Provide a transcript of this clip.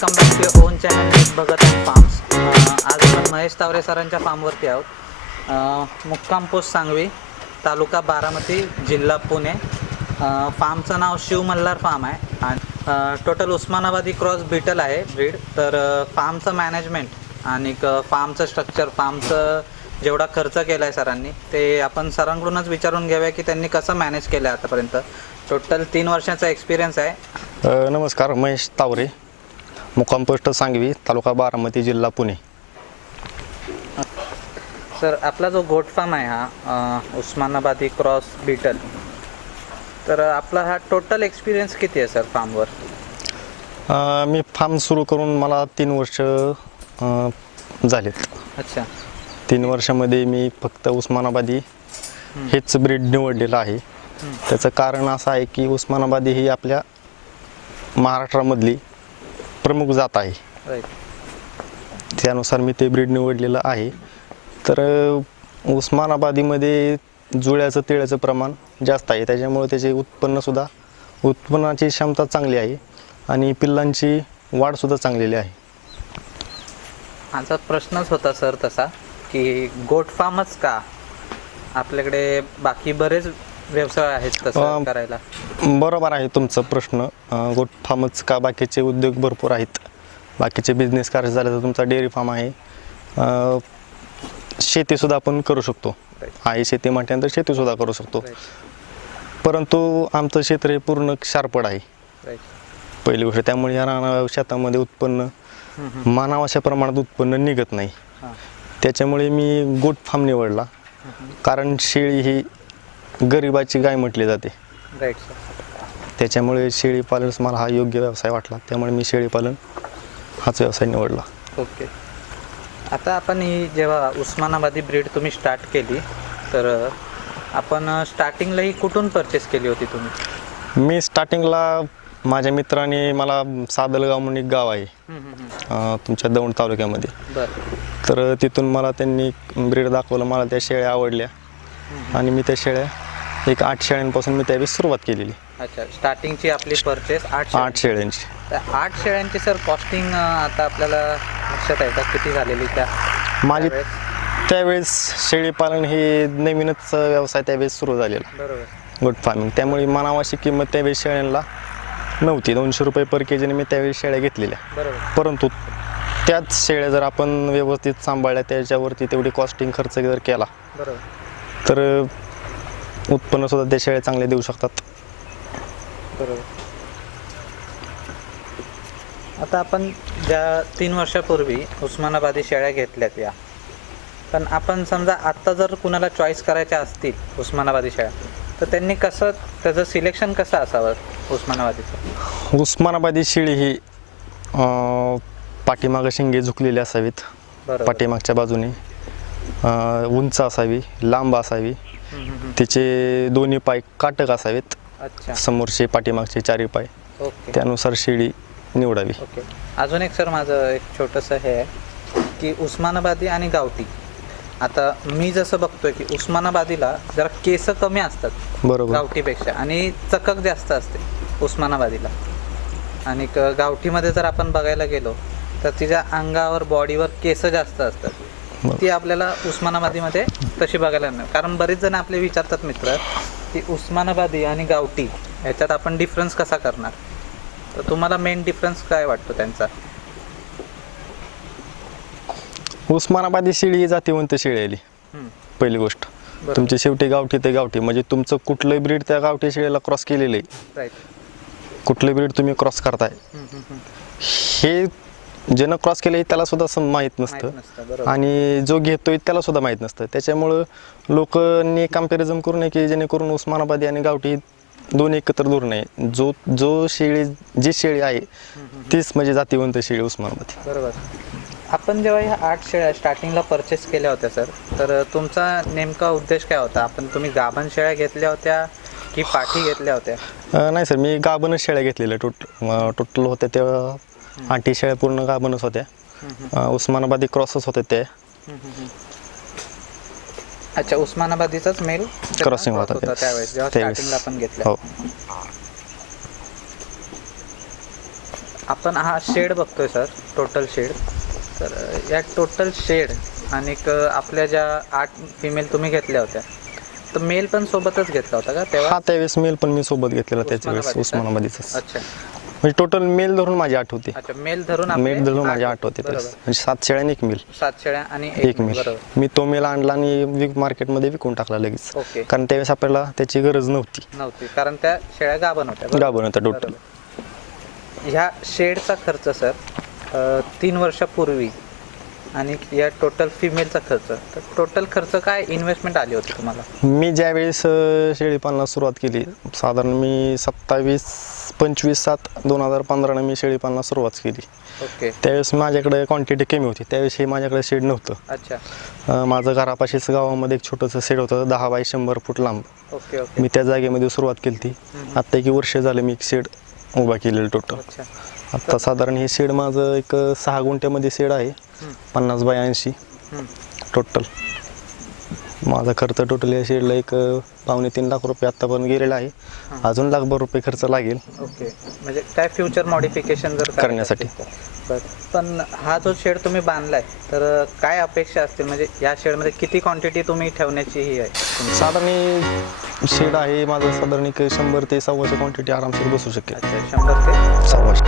Welcome back to your own channel Bhagat and farms. आज आपण महेश तावरे सरांच्या फार्मवरती आहोत. मुक्काम पोस्ट सांगवी, तालुका बारामती, जिल्हा पुणे. फार्मचं नाव शिव मल्हार फार्म आहे आणि टोटल उस्मानाबादी क्रॉस बीटल आहे ब्रीड. तर फार्मचं मॅनेजमेंट आणि फार्मचं स्ट्रक्चर, फार्मचं जेवढा खर्च केला आहे सरांनी ते आपण सरांकडूनच विचारून घेऊया की त्यांनी कसं मॅनेज केलं आहे आतापर्यंत. टोटल 3 वर्षाचा एक्सपिरियन्स आहे. नमस्कार, महेश तावरे, मुक्काम पोस्ट सांगवी, तालुका बारामती, जिल्हा पुणे. सर, आपला जो गोट फार्म आहे हा उस्मानाबादी क्रॉस बीटल, तर आपला हा टोटल एक्सपिरियन्स किती आहे सर फार्मवर? मी फार्म सुरू करून मला 3 वर्ष झालेत. अच्छा. 3 वर्षामध्ये मी फक्त उस्मानाबादी हेच ब्रीड निवडलेलं आहे. त्याचं कारण असं आहे की उस्मानाबादी ही आपल्या महाराष्ट्रामधली प्रमुख जात आहे. राईट. त्यानुसार मी ते ब्रीड निवडलेलं आहे. तर उस्मानाबादीमध्ये जुळ्याचं तिळ्याचं प्रमाण जास्त आहे, त्याच्यामुळे त्याचे उत्पन्नाची क्षमता चांगली आहे आणि पिल्लांची वाढसुद्धा चांगलेली आहे. माझा प्रश्नच होता सर तसा की गोट फार्मच का? आपल्याकडे बाकी बरेच व्यवसाय आहेत तसं करायला. बरोबर आहे तुमचा प्रश्न. गोट फार्मच का? बाकीचे उद्योग भरपूर आहेत, बाकीचे बिझनेस करायचे झाले तर तुमचा डेअरी फार्म आहे, शेतीसुद्धा आपण करू शकतो. आहे शेती म्हटल्यानंतर शेतीसुद्धा करू शकतो. परंतु आमचं क्षेत्र हे पूर्ण क्षारपड आहे, पहिली गोष्ट. त्यामुळे या शेतामध्ये उत्पन्न मानावं अशा प्रमाणात उत्पन्न निघत नाही. त्याच्यामुळे मी गोट फार्म निवडला, कारण शेळी ही गरिबाची गाय म्हटली जाते. Right sir. त्याच्यामुळे शेळी पालन मला हा योग्य व्यवसाय वाटला, त्यामुळे मी शेळी पालन हाच व्यवसाय निवडला. ओके. आता आपण ही जेव्हा उस्मानाबादी ब्रीड तुम्ही स्टार्ट केली, तर आपण स्टार्टिंगला ही कुठून परचेस केली होती तुम्ही? मी स्टार्टिंगला माझ्या मित्राने मला सादलगाव म्हणून एक गाव आहे तुमच्या दौंड तालुक्यामध्ये, तर तिथून मला त्यांनी ब्रीड दाखवलं. मला त्या शेळ्या आवडल्या आणि मी त्या शेळ्या एक 8 शेळ्यांपासून मी त्यावेळी सुरुवात केलेली. अच्छा. स्टार्टिंगची आपली परचेस 8 शेळ्यांची. तर 8 शेळ्यांची सर कॉस्टिंग आता आपल्याला लक्षात आहे का किती झालेली त्या माझी? त्यावेळेस शेळी पालन हे नवीनच व्यवसाय त्यावेळेस सुरू झालेला. बरोबर. गोट फार्मिंग. त्यामुळे मानावाची किंमत त्यावेळेस शेळ्यांना नव्हती. 200 रुपये पर केजीने मी त्यावेळी शेळ्या घेतलेल्या. बरोबर. परंतु त्याच शेळ्या जर आपण व्यवस्थित सांभाळल्या, त्याच्यावरती तेवढी कॉस्टिंग खर्च जर केला, बरोबर, तर उत्पन्नसुद्धा त्या शेळ्या चांगले देऊ शकतात. बरोबर. आता आपण ज्या 3 वर्षापूर्वी उस्मानाबादी शेळ्या घेतल्यात या, पण आपण समजा आत्ता जर कुणाला चॉईस करायच्या असतील उस्मानाबादी शेळ्या, तर त्यांनी कसं त्याचं सिलेक्शन कसं असावं उस्मानाबादीचं? उस्मानाबादी शेळी ही पाठीमागं शिंगे झुकलेले असावीत, पाठीमागच्या बाजूने उंच असावी, लांब असावी, तिचे दोन्ही पाय काटक असावेत. अच्छा. समोरचे पाठीमागचे 4 पाय. ओके. त्यानुसार शेळी निवडावी. ओके. अजून एक सर माझं एक छोटंसं हे आहे की उस्मानाबादी आणि गावठी, आता मी जसं बघतोय की उस्मानाबादीला जरा केस कमी असतात बरोबर गावठीपेक्षा, आणि चकक जास्त असते उस्मानाबादीला. आणि गावठीमध्ये जर आपण बघायला गेलो तर तिच्या अंगावर, बॉडीवर केस जास्त असतात. ती आपल्याला उस्मानाबादीमध्ये तशी बघायला नाही. कारण बरेच जण आपले विचारतात मित्र की उस्मानाबादी आणि गावठी ह्याच्यात आपण डिफरन्स कसा करणार, तर तुम्हाला मेन डिफरन्स काय वाटतो त्यांचा? उस्मानाबादी शेळी ही जातीवंत शेळी आली, पहिली गोष्ट. तुमची शेवटी गावठी ते गावठी, म्हणजे तुमचं कुठलंही ब्रीड त्या गावठी शेळीला क्रॉस केलेलं आहे. राईट. कुठलं ब्रीड तुम्ही क्रॉस करताय हे ज्यानं क्रॉस केलं त्याला सुद्धा माहीत नसतं, आणि जो घेतोय त्याला सुद्धा माहीत नसतं. त्याच्यामुळं लोकांनी कम्पॅरिझन करू नये की जेणेकरून उस्मानाबादी आणि गावठी दोन एकत्र दूर नाही. जी शेळी आहे तीच म्हणजे जातीवंत शेळी उस्मानाबादी. बरोबर. आपण जेव्हा ह्या 8 शेळ्या स्टार्टिंगला परचेस केल्या होत्या सर, तर तुमचा नेमका उद्देश काय होता? तुम्ही गाभण शेळ्या घेतल्या होत्या की पाठी घेतल्या होत्या? नाही सर, मी गाभणच शेळ्या घेतलेल्या. टोटल होत्या तेव्हा 8 शेळ्या पूर्ण गाभणच होत्या. उस्मानाबादी क्रॉसच होत्या त्या. अच्छा. उस्मानाबादीचाच मेल क्रॉसिंग होता त्यावेळेस जेव्हा स्टार्टिंगला आपण घेतल्या. हो. आपण हा शेड बघतोय सर, टोटल शेड. तर या टोटल शेड आणि आपल्या ज्या 8 फिमेल तुम्ही घेतल्या होत्या, तर मेल पण सोबतच घेतला होता का तेव्हा? हा त्यावेळेस मेल पण मी सोबत घेतलेला त्याच्या वेळेस उस्मानाबादीचा? उस्मानाबादीचाच. अच्छा म्हणजे टोटल मेल धरून माझी 8 होती. अच्छा, मेल धरून आपले मेल धरून माझी 8 8 होते त्यावेळेस. बरोबर. म्हणजे 7 शेळ्या आणि 1 मेल. 7 शेळ्या आणि 1 एक मेल, मेल. बरोबर. मी तो मेल आणला आणि मार्केटमध्ये विकून टाकला लगेच. ओके. कारण त्यावेळेस आपल्याला त्याची गरज नव्हती. नव्हती कारण त्या शेळ्या गाभण होत्या, बरोबर? गाभण होत्या टोटल. बरोबर. ह्या शेडचा खर्च सर 3 वर्षापूर्वी आणि या टोटल फिमेलचा खर्च, तर टोटल खर्च काय इन्व्हेस्टमेंट आली होती तुम्हाला? मी ज्यावेळेस शेळी पालनास सुरुवात केली, साधारण मी 27-25/7/2015 मी शेळी पालनास सुरुवात केली. ओके. त्यावेळेस माझ्याकडे क्वांटिटी कमी होती. त्यावेळेस हे माझ्याकडे शेड नव्हतं. अच्छा. माझं घरापाशीच गावामध्ये एक छोटंसं शेड होतं 10 बाय 100 फूट लांब. Okay okay. मी त्या जागेमध्ये सुरुवात केली ती. आत्ता एक वर्ष झालं मी एक शेड उभा केलेलं टोटल. अच्छा. आत्ता साधारण हे शेड माझं एक 6 गुंठ्यामध्ये शेड आहे. 50 बाय 80 टोटल. माझा खर्च टोटल या शेडला एक 2.5-3 लाख रुपये आत्तापर्यंत गेलेला आहे. अजून लाखभर रुपये खर्च लागेल. ओके. म्हणजे काय फ्युचर मॉडिफिकेशन जर करायचं करण्यासाठी. असेल तर. बरं. पण हा जो शेड तुम्ही बांधलाय, तर काय अपेक्षा असतील, म्हणजे या शेडमध्ये किती क्वांटिटी तुम्ही ठेवण्याची ही आहे? साधारण शेड आहे माझं साधारण एक 100 ते 125 क्वांटिटी आरामशीर बसू शकेल. अच्छा, 100 ते 125.